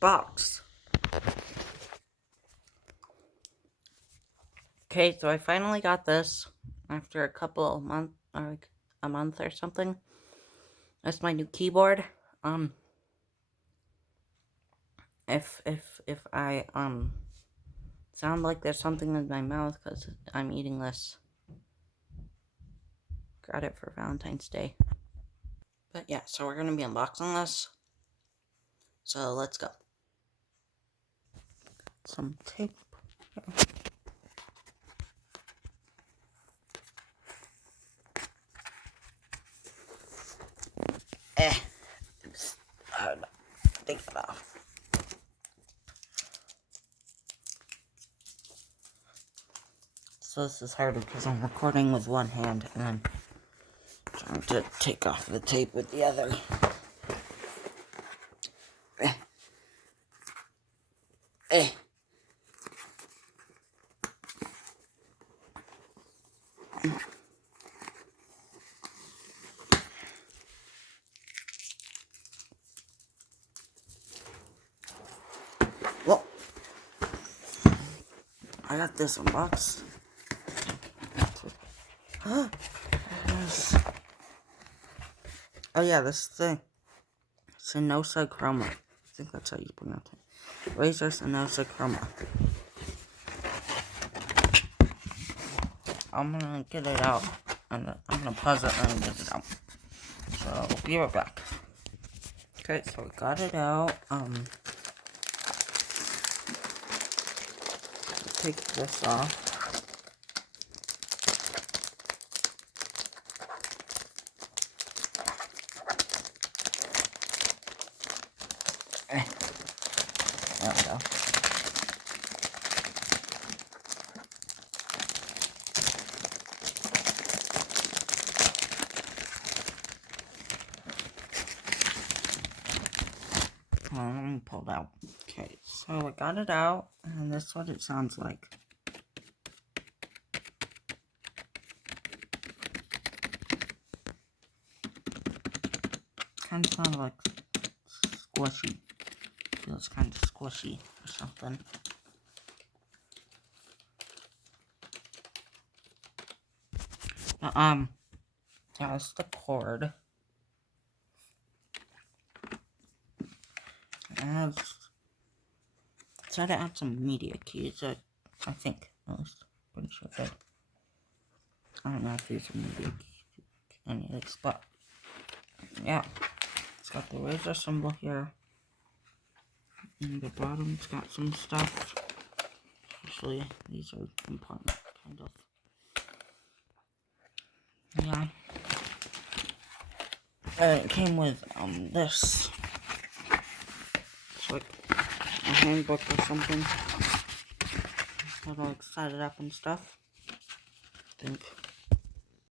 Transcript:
box. Okay, so I finally got this after a couple of months, or like a month or something. That's my new keyboard. If I sound like there's something in my mouth because I'm eating this. Got it for Valentine's Day. But yeah, so we're gonna be unboxing this. So let's go. Some tape. It's hard to take it off. So this is harder because I'm recording with one hand and then trying to take off the tape with the other. Well, I got this unboxed. Oh yeah, this thing. Cynosa Chroma. I think that's how you pronounce it. Razer Cynosa Chroma. I'm gonna get it out, and I'm gonna pause it and get it out. So, I'll be right back. Okay, so we got it out. Take this off. There we go. Let me pull it out. Okay, so I got it out, and this is what it sounds like. Kind of sounds like squishy. Feels kind of squishy or something. Yeah, it's the cord. It said it had some media keys, I think, at least, pretty sure it did. I don't know if these are media keys, any of this, but, yeah. It's got the Razer symbol here. And the bottom's got some stuff. Actually, these are important, kind of. Yeah. It came with, this. It's like a handbook or something. It's all like set it up and stuff. I think.